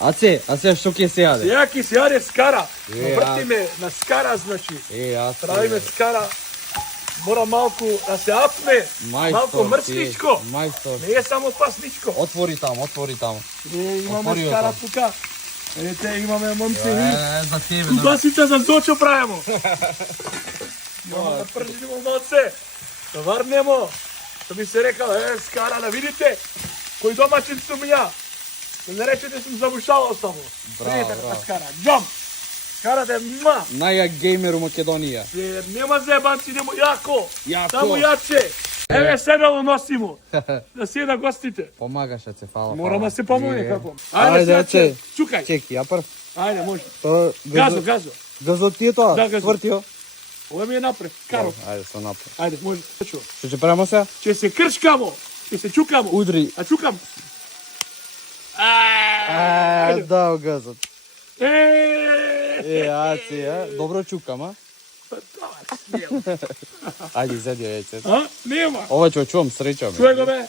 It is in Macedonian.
А се што ќе се јаде? Сега ќе се јаде скара. Вртиме на скара, значи. Правиме скара. Мора малку да се апне. Малку мрсничко. Мајстор. Не е само пасничко. Отвори таму. Имаме скара тука. Ете, имаме момци. За тебе. Тука сите за дочо правимо. Имаме да пржимо малце. Да варнемо. Што ми се рекал, скара да видите. Кој домаќин сум ја. Да не речете сум забушавал само. Пријете така скара. Џом. Скара да е ма. Најак геймер у Македонија. Нема заебанци, нема јако. Само јаче. Еве седало носимо. Да си на гостите. Помагаше се, фала. Мораме се помогне како. Ајде сега, чукај. Чеки, ја прв. Ајде, може. Газо. Газо. Ти е тоа? Да, газо. Твртио? Ова ми е напред. Каро. Ајде, се напред. Ајде, може. Што ќе правиме сега? Ќе се кршкамо. Ќе се чукамо. Удри. А чукам. Да, газот. Е, Добро чукам, а? Ајде, зеди, А? Нема. Ова ќе чувам, среќаваме. Чуј го бе.